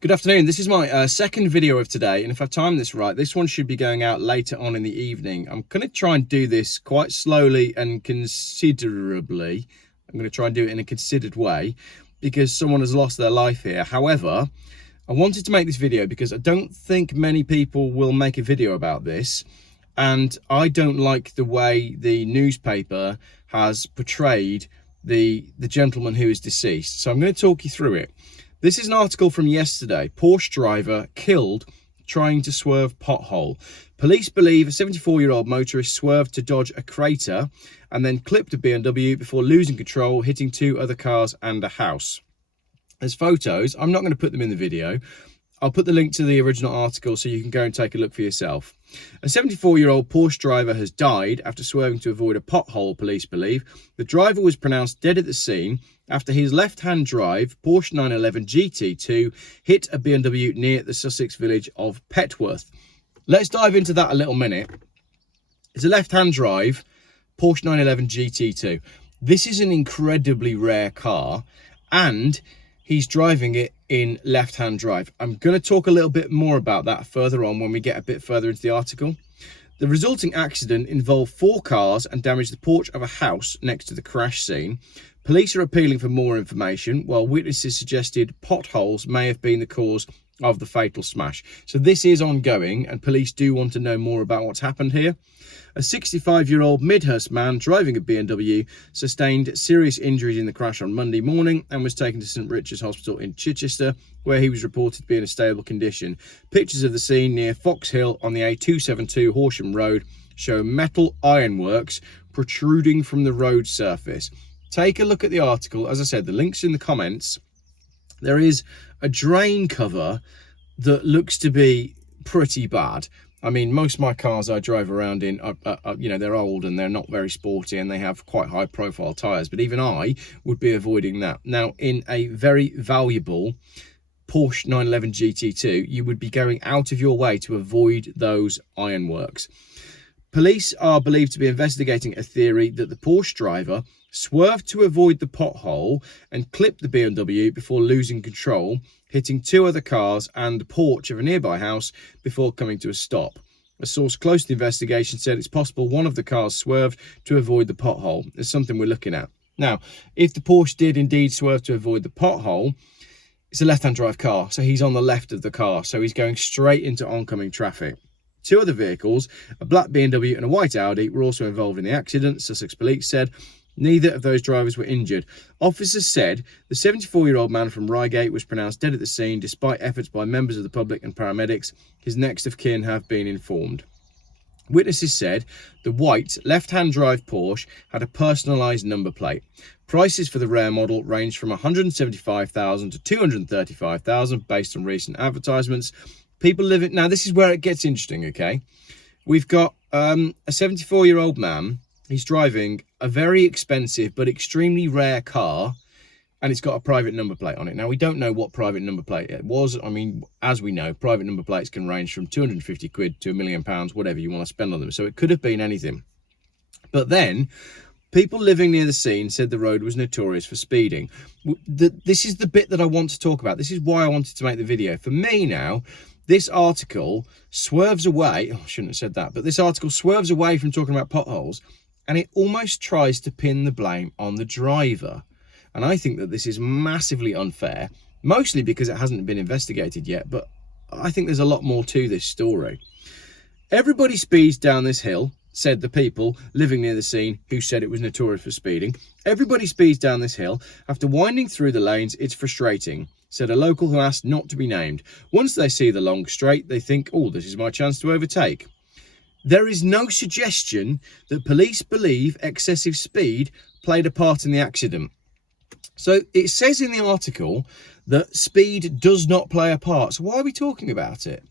Good afternoon. This is my second video of today, and if I've timed this right, this one should be going out later on in the evening. I'm going to try and do this quite slowly and considerably. I'm going to try and do it in a considered way because someone has lost their life here. However, I wanted to make this video because I don't think many people will make a video about this, and I don't like the way the newspaper has portrayed the gentleman who is deceased. So I'm going to talk you through it. This is an article from yesterday. Porsche driver killed trying to swerve pothole. Police believe a 74-year-old motorist swerved to dodge a crater and then clipped a BMW before losing control, hitting two other cars and a house. There's photos. I'm not going to put them in the video. I'll put the link to the original article so you can go and take a look for yourself. A 74-year-old Porsche driver has died after swerving to avoid a pothole, police believe. The driver was pronounced dead at the scene after his left-hand drive Porsche 911 GT2 hit a BMW near the Sussex village of Petworth. Let's dive into that a little minute. It's a left-hand drive Porsche 911 GT2. This is an incredibly rare car, and he's driving it in left-hand drive. I'm going to talk a little bit more about that further on when we get a bit further into the article. The resulting accident involved 4 cars and damaged the porch of a house next to the crash scene. Police are appealing for more information, while witnesses suggested potholes may have been the cause of the fatal smash. So this is ongoing, and police do want to know more about what's happened here. A 65-year-old Midhurst man driving a BMW sustained serious injuries in the crash on Monday morning and was taken to St Richard's Hospital in Chichester, where he was reported to be in a stable condition. Pictures of the scene near Fox Hill on the A272 Horsham Road show metal ironworks protruding from the road surface. Take a look at the article. As I said, the link's in the comments. There is a drain cover that looks to be pretty bad. I mean, most of my cars I drive around in, they're old and they're not very sporty and they have quite high profile tyres. But even I would be avoiding that. Now, in a very valuable Porsche 911 GT2, you would be going out of your way to avoid those ironworks. Police are believed to be investigating a theory that the Porsche driver swerved to avoid the pothole and clipped the BMW before losing control, hitting 2 other cars and the porch of a nearby house before coming to a stop. A source close to the investigation said it's possible one of the cars swerved to avoid the pothole. It's something we're looking at. Now, if the Porsche did indeed swerve to avoid the pothole, it's a left-hand drive car, so he's on the left of the car, so he's going straight into oncoming traffic. 2 other vehicles, a black BMW and a white Audi, were also involved in the accident, Sussex police said. Neither of those drivers were injured. Officers said the 74-year-old man from Reigate was pronounced dead at the scene despite efforts by members of the public and paramedics. His next of kin have been informed. Witnesses said the white left-hand drive Porsche had a personalised number plate. Prices for the rare model ranged from $175,000 to $235,000 based on recent advertisements. People living... Now, this is where it gets interesting, okay? We've got a 74-year-old man. He's driving a very expensive but extremely rare car, and it's got a private number plate on it. Now, we don't know what private number plate it was. I mean, as we know, private number plates can range from 250 quid to £1 million, whatever you want to spend on them. So it could have been anything. But then, people living near the scene said the road was notorious for speeding. This is the bit that I want to talk about. This is why I wanted to make the video. For me now, this article swerves away. Oh, I shouldn't have said that. But this article swerves away from talking about potholes, and it almost tries to pin the blame on the driver. And I think that this is massively unfair, mostly because it hasn't been investigated yet, but I think there's a lot more to this story. Everybody speeds down this hill, said the people living near the scene who said it was notorious for speeding. Everybody speeds down this hill. After winding through the lanes, it's frustrating, said a local who asked not to be named. Once they see the long straight, they think, oh, this is my chance to overtake. There is no suggestion that police believe excessive speed played a part in the accident. So it says in the article that speed does not play a part. So why are we talking about it?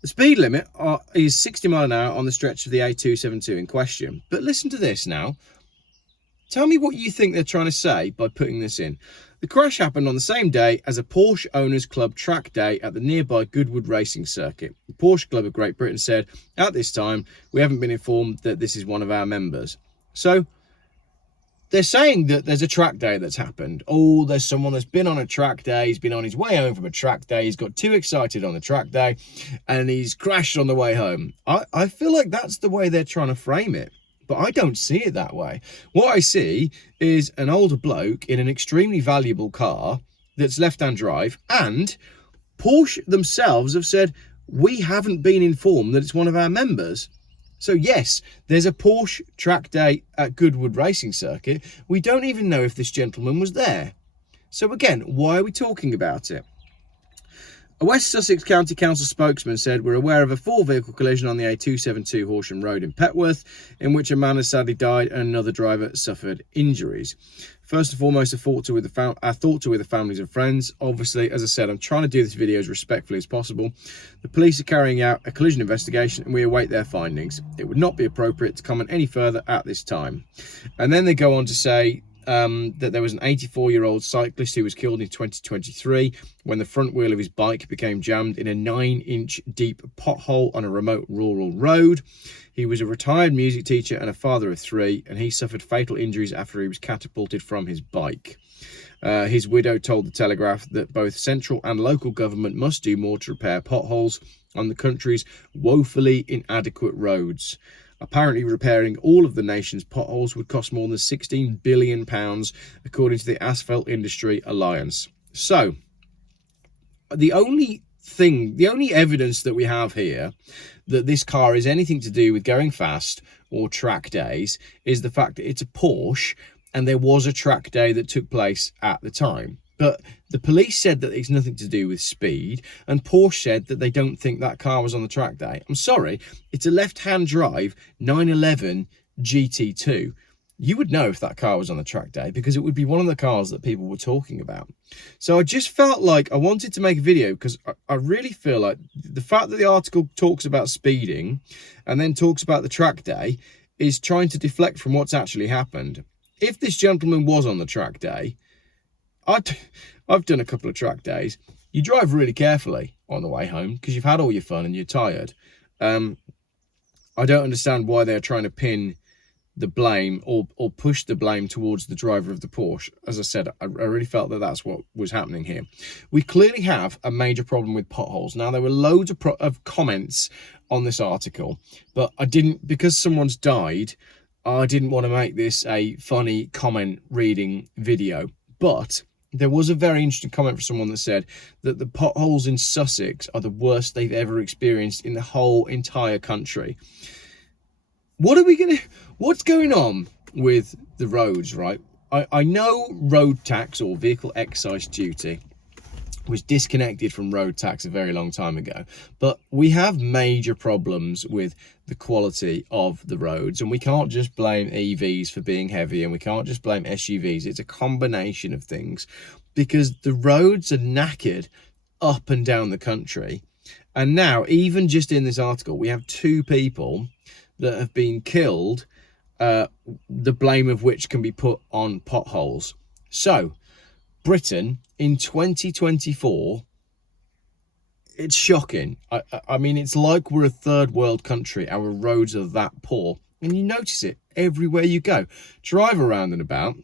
The speed limit is 60 miles an hour on the stretch of the A272 in question. But listen to this now. Tell me what you think they're trying to say by putting this in. The crash happened on the same day as a Porsche Owners Club track day at the nearby Goodwood Racing Circuit. The Porsche Club of Great Britain said, at this time, we haven't been informed that this is one of our members. So they're saying that there's a track day that's happened. Oh, there's someone that's been on a track day. He's been on his way home from a track day. He's got too excited on the track day and he's crashed on the way home. I feel like that's the way they're trying to frame it, but I don't see it that way. What I see is an older bloke in an extremely valuable car that's left-hand drive, and Porsche themselves have said, we haven't been informed that it's one of our members. So yes, there's a Porsche track day at Goodwood Racing Circuit. We don't even know if this gentleman was there. So again, why are we talking about it? A West Sussex County Council spokesman said, we're aware of a 4-vehicle collision on the A272 Horsham Road in Petworth, in which a man has sadly died and another driver suffered injuries. First and foremost, our thoughts are with the families and friends. Obviously, as I said, I'm trying to do this video as respectfully as possible. The police are carrying out a collision investigation and we await their findings. It would not be appropriate to comment any further at this time. And then they go on to say that there was an 84-year-old cyclist who was killed in 2023 when the front wheel of his bike became jammed in a 9-inch deep pothole on a remote rural road. He was a retired music teacher and a father of 3, and he suffered fatal injuries after he was catapulted from his bike. His widow told the Telegraph that both central and local government must do more to repair potholes on the country's woefully inadequate roads. Apparently, repairing all of the nation's potholes would cost more than £16 billion, according to the Asphalt Industry Alliance. So, the only evidence that we have here that this car is anything to do with going fast or track days is the fact that it's a Porsche and there was a track day that took place at the time. But the police said that it's nothing to do with speed, and Porsche said that they don't think that car was on the track day. I'm sorry, it's a left-hand drive 911 GT2. You would know if that car was on the track day because it would be one of the cars that people were talking about. So I just felt like I wanted to make a video because I really feel like the fact that the article talks about speeding and then talks about the track day is trying to deflect from what's actually happened. If this gentleman was on the track day, I've done a couple of track days. You drive really carefully on the way home because you've had all your fun and you're tired. I don't understand why they're trying to pin the blame or push the blame towards the driver of the Porsche. As I said, I really felt that that's what was happening here. We clearly have a major problem with potholes. Now, there were loads of comments on this article, but I didn't, because someone's died, I didn't want to make this a funny comment reading video. But there was a very interesting comment from someone that said that the potholes in Sussex are the worst they've ever experienced in the whole entire country. What's going on with the roads, right? I know road tax or vehicle excise duty was disconnected from road tax a very long time ago, but we have major problems with the quality of the roads, and we can't just blame EVs for being heavy, and we can't just blame SUVs. It's a combination of things, because the roads are knackered up and down the country. And now, even just in this article, we have 2 people that have been killed, the blame of which can be put on potholes. So Britain in 2024, it's shocking. I mean, it's like we're a third world country. Our roads are that poor, and you notice it everywhere you go. Drive around and about,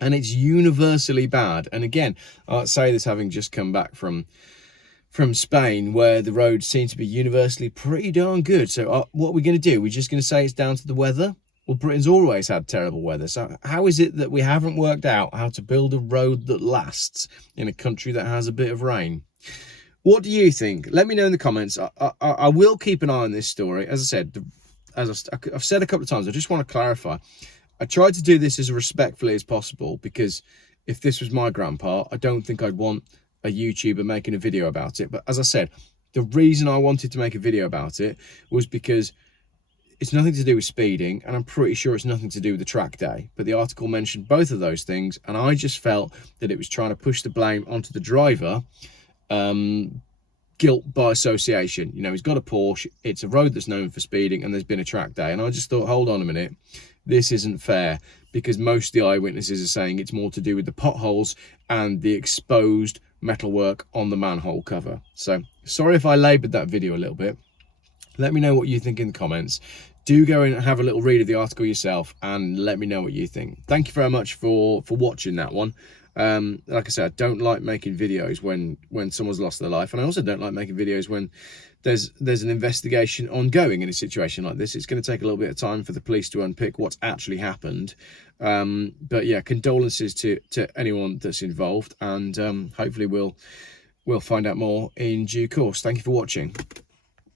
and it's universally bad. And again, I say this having just come back from Spain, where the roads seem to be universally pretty darn good. So what are we going to do? We're just going to say it's down to the weather? Well, Britain's always had terrible weather. So how is it that we haven't worked out how to build a road that lasts in a country that has a bit of rain? What do you think? Let me know in the comments. I will keep an eye on this story. As I said, I've said a couple of times, I just want to clarify. I tried to do this as respectfully as possible, because if this was my grandpa, I don't think I'd want a YouTuber making a video about it. But as I said, the reason I wanted to make a video about it was because it's nothing to do with speeding, and I'm pretty sure it's nothing to do with the track day. But the article mentioned both of those things, and I just felt that it was trying to push the blame onto the driver. Guilt by association. You know, he's got a Porsche, it's a road that's known for speeding, and there's been a track day. And I just thought, hold on a minute, this isn't fair, because most of the eyewitnesses are saying it's more to do with the potholes and the exposed metalwork on the manhole cover. So sorry if I laboured that video a little bit. Let me know what you think in the comments. do go and have a little read of the article yourself and let me know what you think. Thank you very much for watching that one. Like I said, I don't like making videos when someone's lost their life, and I also don't like making videos when there's an investigation ongoing in a situation like this. It's going to take a little bit of time for the police to unpick what's actually happened. But yeah, condolences to anyone that's involved, and hopefully we'll find out more in due course. Thank you for watching.